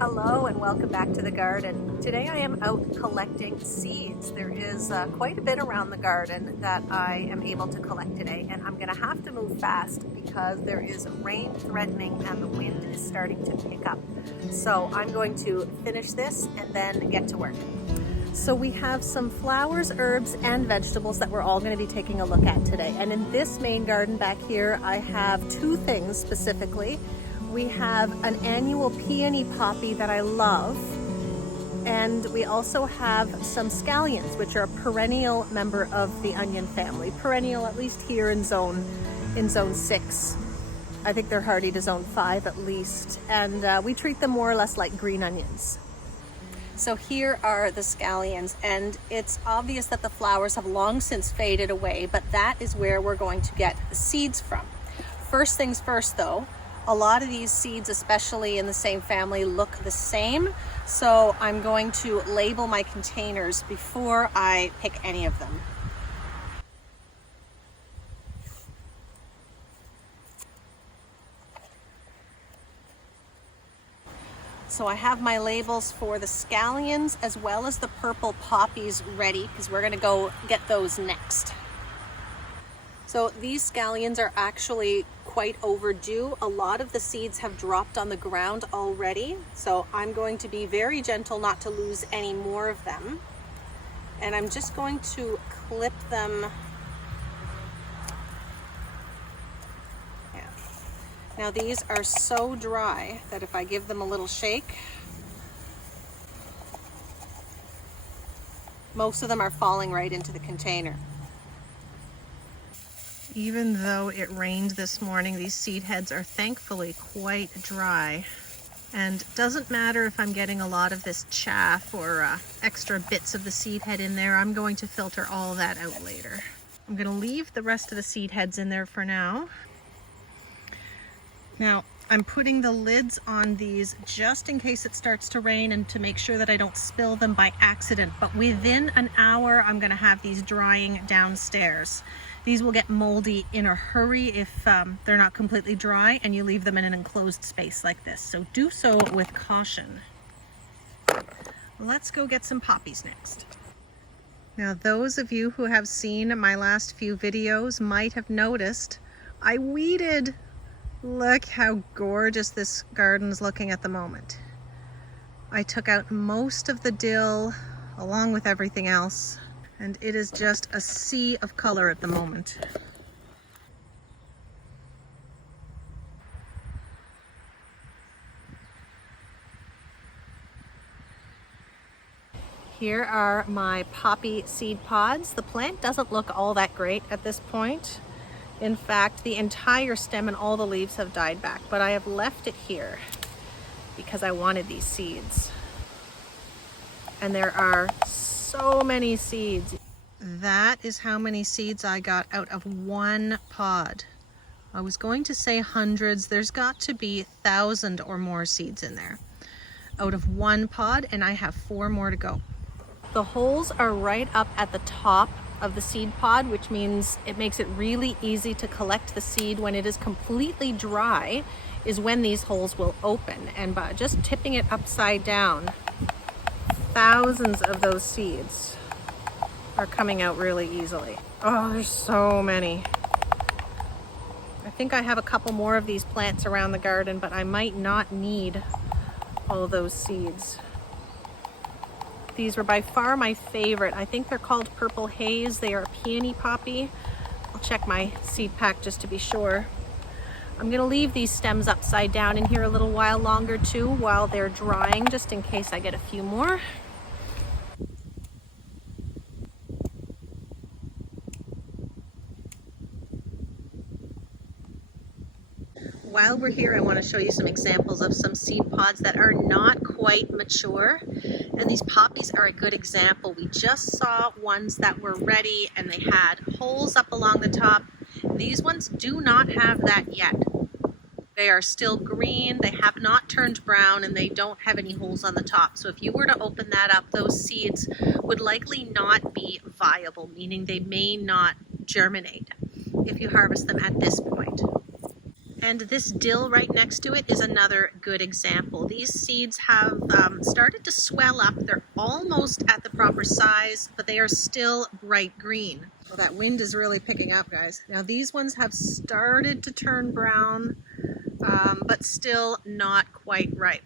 Hello and welcome back to the garden. Today I am out collecting seeds. There is quite a bit around the garden that I am able to collect today, and I'm going to have to move fast because there is rain threatening and the wind is starting to pick up. So I'm going to finish this and then get to work. So we have some flowers, herbs, and vegetables that we're all going to be taking a look at today. And in this main garden back here, I have two things specifically. We have an annual peony poppy that I love, and we also have some scallions, which are a perennial member of the onion family. Perennial, at least here in zone 6. I think they're hardy to zone 5 at least, and we treat them more or less like green onions. So here are the scallions, and it's obvious that the flowers have long since faded away, but that is where we're going to get the seeds from. First things first though, a lot of these seeds, especially in the same family, look the same. So I'm going to label my containers before I pick any of them. So I have my labels for the scallions as well as the purple poppies ready because we're going to go get those next. So these scallions are actually quite overdue. A lot of the seeds have dropped on the ground already, so I'm going to be very gentle not to lose any more of them. And I'm just going to clip them. Yeah. Now these are so dry that if I give them a little shake, most of them are falling right into the container. Even though it rained this morning, these seed heads are thankfully quite dry. And it doesn't matter if I'm getting a lot of this chaff or extra bits of the seed head in there. I'm going to filter all that out later. I'm going to leave the rest of the seed heads in there for now. Now, I'm putting the lids on these just in case it starts to rain and to make sure that I don't spill them by accident. But within an hour, I'm going to have these drying downstairs. These will get moldy in a hurry if they're not completely dry and you leave them in an enclosed space like this. So do so with caution. Let's go get some poppies next. Now, those of you who have seen my last few videos might have noticed I weeded. Look how gorgeous this garden's looking at the moment. I took out most of the dill along with everything else, and it is just a sea of color at the moment. Here are my poppy seed pods. The plant doesn't look all that great at this point. In fact, the entire stem and all the leaves have died back, but I have left it here because I wanted these seeds. And there are so many seeds. That is how many seeds I got out of one pod. I was going to say hundreds. There's got to be 1,000 or more seeds in there out of one pod, and I have 4 more to go. The holes are right up at the top of the seed pod, which means it makes it really easy to collect the seed. When it is completely dry is when these holes will open, and by just tipping it upside down, thousands of those seeds are coming out really easily. Oh, there's so many. I think I have a couple more of these plants around the garden, but I might not need all those seeds. These were by far my favorite. I think they're called Purple Haze. They are a peony poppy. I'll check my seed pack just to be sure. I'm gonna leave these stems upside down in here a little while longer too while they're drying, just in case I get a few more. While we're here, I want to show you some examples of some seed pods that are not quite mature, and these poppies are a good example. We just saw ones that were ready and they had holes up along the top. These ones do not have that yet. They are still green, they have not turned brown, and they don't have any holes on the top. So if you were to open that up, those seeds would likely not be viable, meaning they may not germinate if you harvest them at this point. And this dill right next to it is another good example. These seeds have started to swell up. They're almost at the proper size, but they are still bright green. Well, that wind is really picking up, guys. Now these ones have started to turn brown, but still not quite ripe.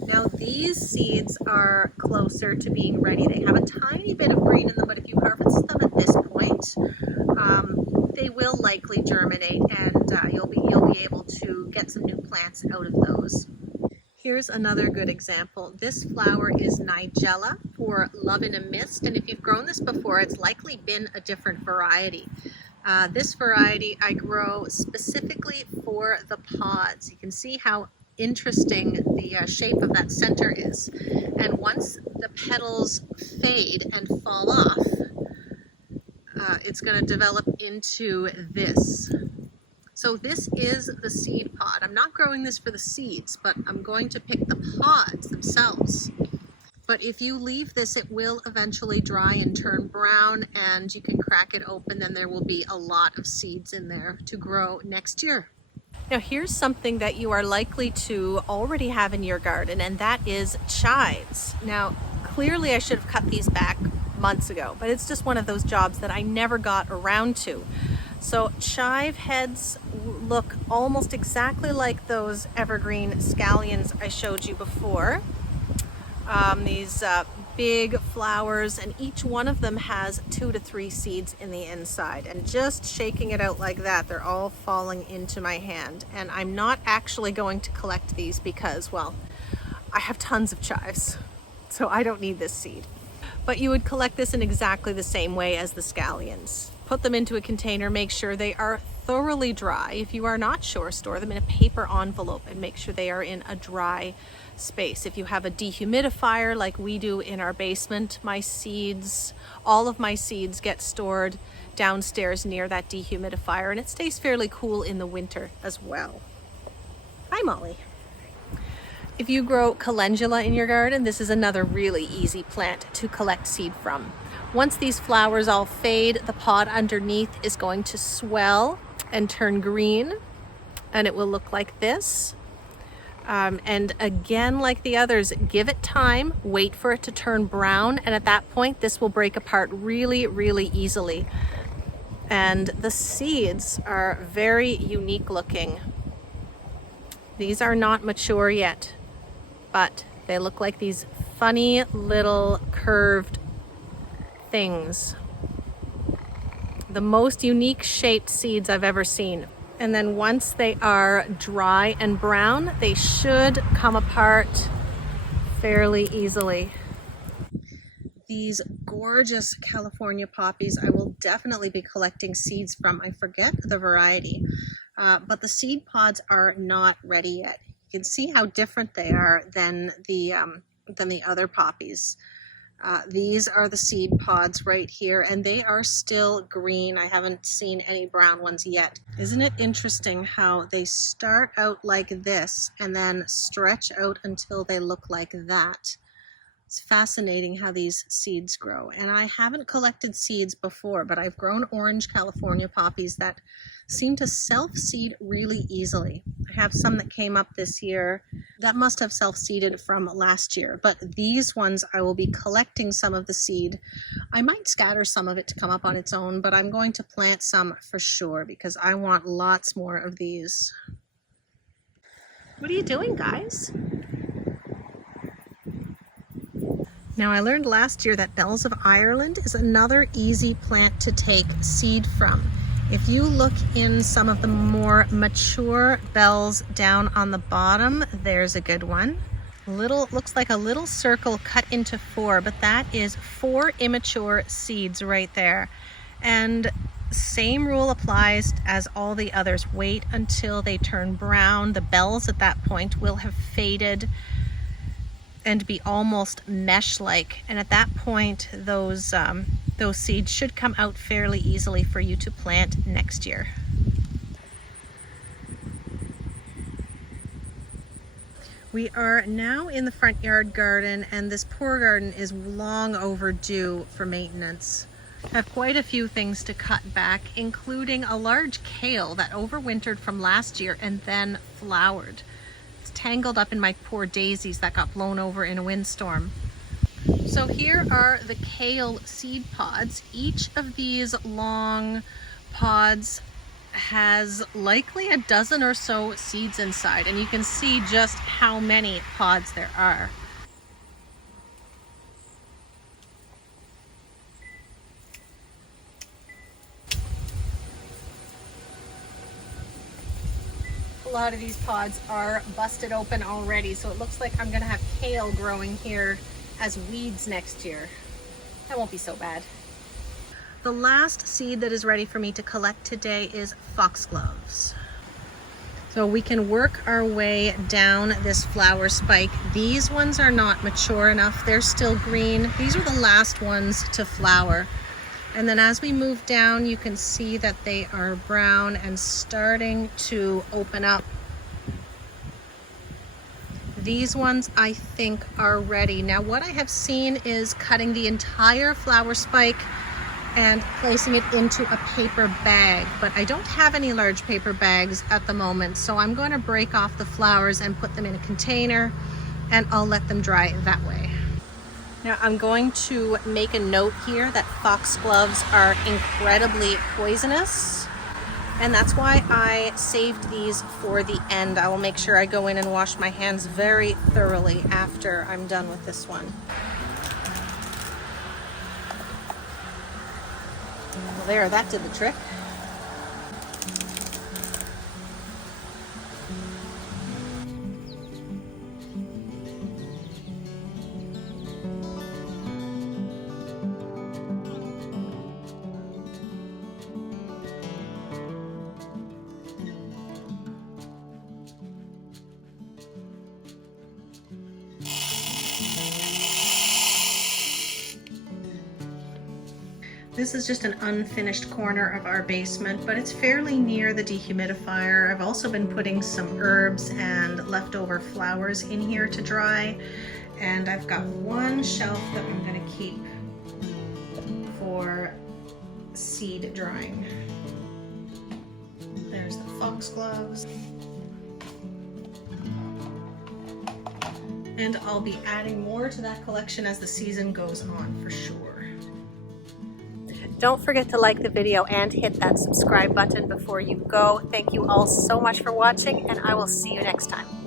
Now these seeds are closer to being ready. They have a tiny bit of green in them, but if you harvest them at this point, they will likely germinate, and you'll be able to get some new plants out of those. Here's another good example. This flower is Nigella, for Love in a Mist, and if you've grown this before, it's likely been a different variety. This variety I grow specifically for the pods. You can see how interesting the shape of that center is, and once the petals fade and fall off, it's going to develop into this. So this is the seed pod. I'm not growing this for the seeds, but I'm going to pick the pods themselves. But if you leave this, it will eventually dry and turn brown, and you can crack it open, then there will be a lot of seeds in there to grow next year. Now here's something that you are likely to already have in your garden, and that is chives. Now clearly I should have cut these back months ago, but it's just one of those jobs that I never got around to. So chive heads look almost exactly like those evergreen scallions I showed you before. These big flowers, and each one of them has 2 to 3 seeds in the inside, and just shaking it out like that, they're all falling into my hand. And I'm not actually going to collect these because, well, I have tons of chives, so I don't need this seed. But you would collect this in exactly the same way as the scallions. Put them into a container, make sure they are thoroughly dry. If you are not sure, store them in a paper envelope and make sure they are in a dry space. If you have a dehumidifier like we do in our basement, all of my seeds get stored downstairs near that dehumidifier, and it stays fairly cool in the winter as well. Hi, Molly. If you grow calendula in your garden, this is another really easy plant to collect seed from. Once these flowers all fade, the pod underneath is going to swell and turn green, and it will look like this. And again, like the others, give it time, wait for it to turn brown, and at that point this will break apart really, really easily. And the seeds are very unique looking. These are not mature yet, but they look like these funny little curved things. The most unique shaped seeds I've ever seen. And then once they are dry and brown, they should come apart fairly easily. These gorgeous California poppies I will definitely be collecting seeds from. I forget the variety, but the seed pods are not ready yet. You can see how different they are than the other poppies. These are the seed pods right here, and they are still green. I haven't seen any brown ones yet. Isn't it interesting how they start out like this and then stretch out until they look like that? It's fascinating how these seeds grow. And I haven't collected seeds before, but I've grown orange California poppies that seem to self-seed really easily. I have some that came up this year that must have self-seeded from last year, but these ones I will be collecting some of the seed. I might scatter some of it to come up on its own, but I'm going to plant some for sure because I want lots more of these. What are you doing, guys? Now, I learned last year that Bells of Ireland is another easy plant to take seed from. If you look in some of the more mature bells down on the bottom, there's a good one. Looks like a little circle cut into 4, but that is 4 immature seeds right there. And same rule applies as all the others. Wait until they turn brown. The bells at that point will have faded and be almost mesh-like, and at that point those seeds should come out fairly easily for you to plant next year. We are now in the front yard garden, and this poor garden is long overdue for maintenance. I have quite a few things to cut back, including a large kale that overwintered from last year and then flowered. It's tangled up in my poor daisies that got blown over in a windstorm. So here are the kale seed pods. Each of these long pods has likely a dozen or so seeds inside, and you can see just how many pods there are. A lot of these pods are busted open already, so it looks like I'm gonna have kale growing here as weeds next year. That won't be so bad. The last seed that is ready for me to collect today is foxgloves. So we can work our way down this flower spike. These ones are not mature enough. They're still green. These are the last ones to flower. And then as we move down, you can see that they are brown and starting to open up. These ones I think are ready. Now what I have seen is cutting the entire flower spike and placing it into a paper bag, but I don't have any large paper bags at the moment, so I'm going to break off the flowers and put them in a container, and I'll let them dry that way. Now I'm going to make a note here that foxgloves are incredibly poisonous, and that's why I saved these for the end. I will make sure I go in and wash my hands very thoroughly after I'm done with this one. Well, there, that did the trick. This is just an unfinished corner of our basement, but it's fairly near the dehumidifier. I've also been putting some herbs and leftover flowers in here to dry. And I've got one shelf that I'm gonna keep for seed drying. There's the foxgloves. And I'll be adding more to that collection as the season goes on for sure. Don't forget to like the video and hit that subscribe button before you go. Thank you all so much for watching, and I will see you next time.